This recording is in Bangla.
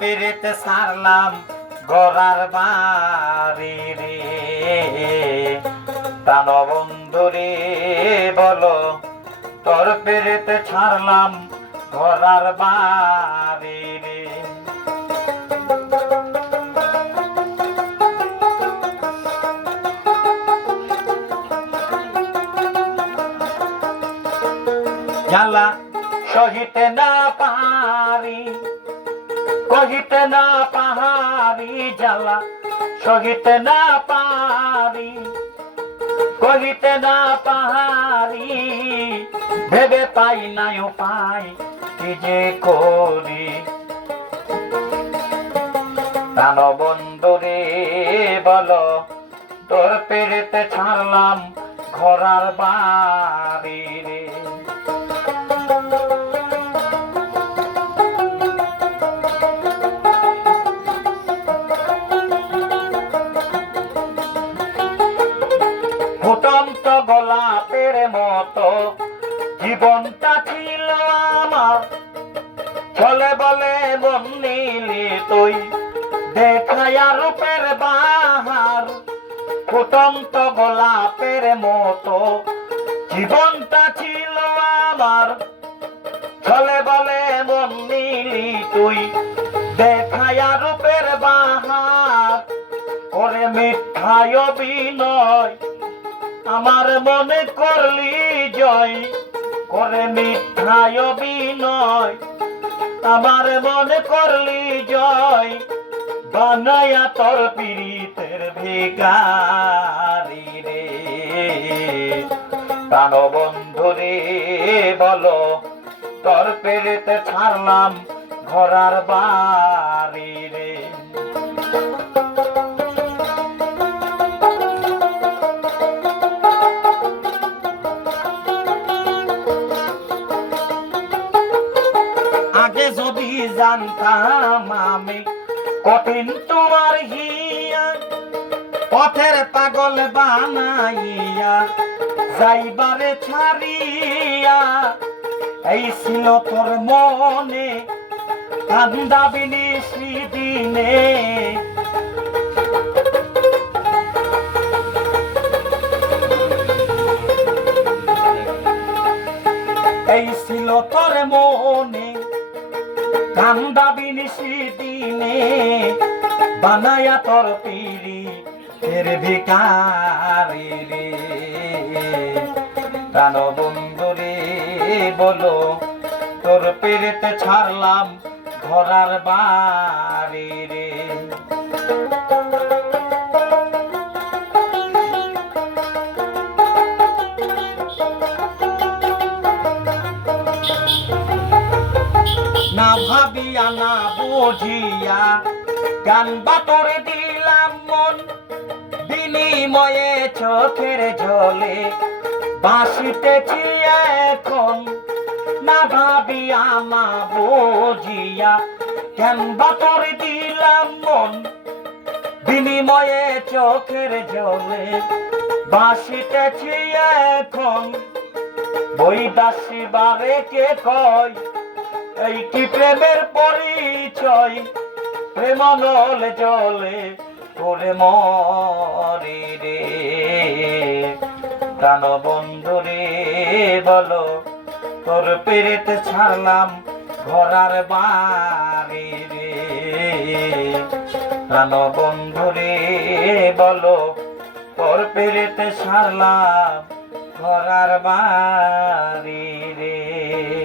পেরেতে সারলাম গড়ার বাড়ি রে। বলো, তোর পেরেতে ছাড়লাম ঘরার বাড়ি রে। জ্বালা সহিতে না পারি। কহিতে না পাহাড়ি জ্বালা, সহিতে না পারি কহিতে না পাহাড়ি, ভেবে পাই না উপায় কি যে করি। বন্ধুরে বলো, তোর পেরেতে ছাড়লাম ঘোড়ার বাড়ি রে। গোলাপের মতো। জীবনটা ছিল আমার। চলে বলে বন্দিলি তুই। দেখায়া রূপের বাহার। ফুটন্ত গোলাপের মতো। জীবনটা ছিল আমার। চলে বলে বন্দিলি তুই। দেখায়া রূপের বাহার। করে মিথ্যায় বিনয় আমার মনে করলি জয়, করে মিথ্যায় বিনয় আমার মনে করলি জয়, বানায়া তোর পীড়িতের ভিকারি রে। প্রাণ বন্ধু রে, বলো, তোর পেরেতে ছাড়লাম ঘোড়ার বাড়ি রে। যদি জানতাম আমি কঠিন তোমার হিয়া, পথের পাগল বানাইয়া যাইবারে ছাড়িয়া, এই ছিল তোর মনে কান্দাবিনি দিনে। এই ছিল তোর মনে কান্দাবিনি দিনে বানায়া তোর পিড়ি ফের ভিকারি রে। প্রাণ বন্ধু রে বলো, তোর পেরেতে ছাড়লাম ঘরার বাড়ি ভাবিয়া না বুঝিয়া গান বাতরে দিলাম মন। বিনিময়ে চোখের জলে বাসিতেছি এখন। না ভাবিয়া, না বুঝিয়া গান বাতরে দিলাম মন। বিনিময়ে চোখের জলে বাসিতেছি এখন। বই দাসী বারে কে কয়? এই কি প্রেমের পরিচয়? প্রেম নলে জলে করে মরি রে। প্রাণ বন্ধু রে বলো, তোর পেরেতে ছাড়লাম ঘোড়ার বাড়ি রে। প্রাণ বন্ধু রে বলো, তোর পেরেতে ছাড়লাম ঘরার বাড়ি রে।